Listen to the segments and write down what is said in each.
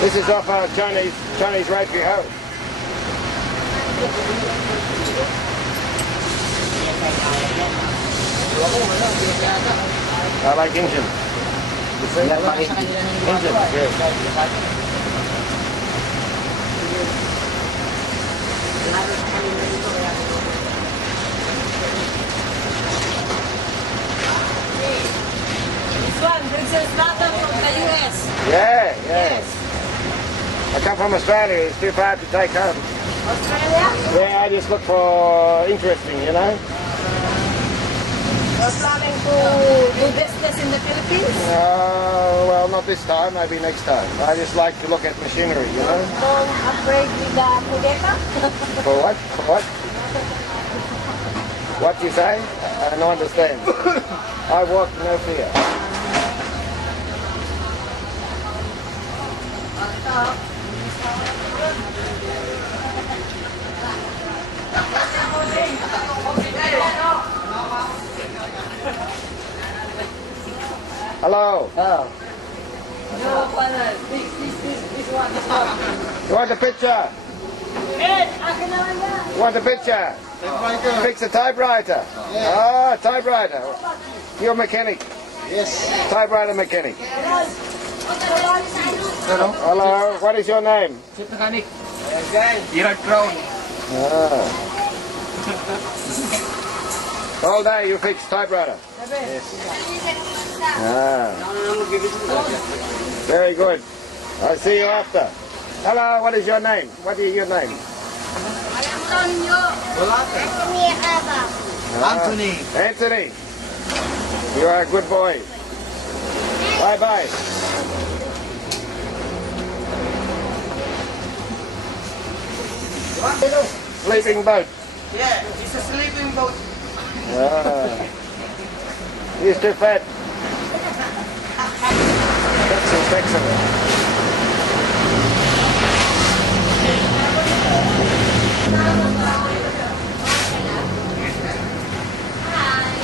This is off our Chinese rotary house. I like engine. You see? I like engine. Yes. This one, Princess Butter from the US. Yeah, yeah. Yes. I come from Australia. It's too far to take home. Australia? Yeah, I just look for interesting, you know. You're planning to do business in the Philippines? Well, not this time. Maybe next time. I just like to look at machinery, you know. Don't afraid with the Mudeta? For what? For what? What you say? I don't understand. I walk no fear. Hello. Oh. This one. You want a picture? You want a picture? Fix a typewriter. Yeah. Ah, typewriter. You're a mechanic. Yes. Typewriter mechanic. Hello. Hello. What is your name? Chip mechanic. You're Crown. Ah. All day you fix typewriter. Ah. Very good. I'll see you after. Hello, what is your name? What is your name? Anthony. Anthony. You are a good boy. Bye-bye. Sleeping boat. Yeah, it's a sleeping boat. Ah. He's too fat. That's infection.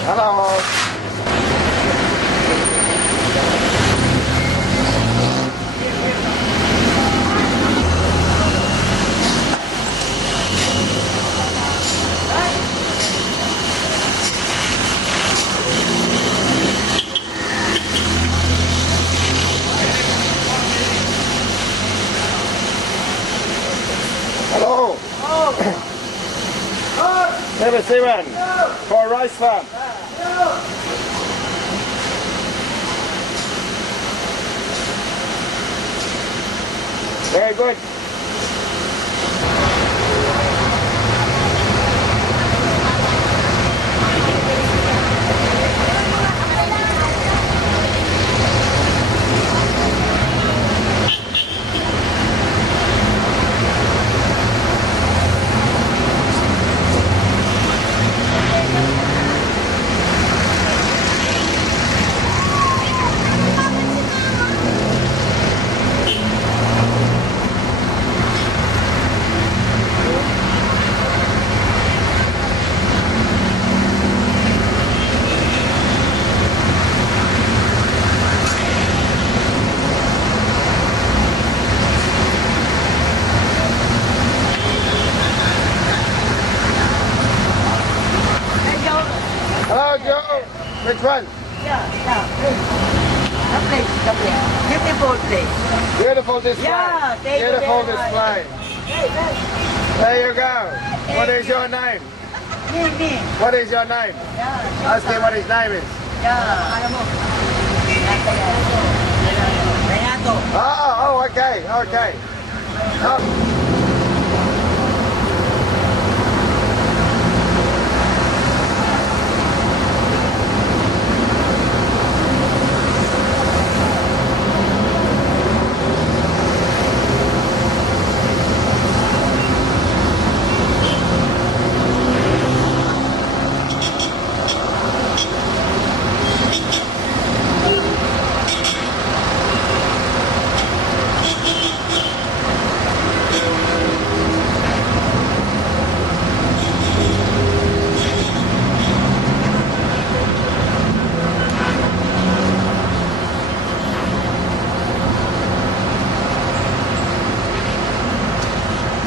Hello. Hello. Never see one. For a rice farm. Very good. Hello, Joe. Which one? The place. Beautiful place. Beautiful display. Yeah, thank you Beautiful very much. display. There you go. What is your name? Me. What is your name? Ask him what his name is. Renato. Oh, okay, okay. Oh.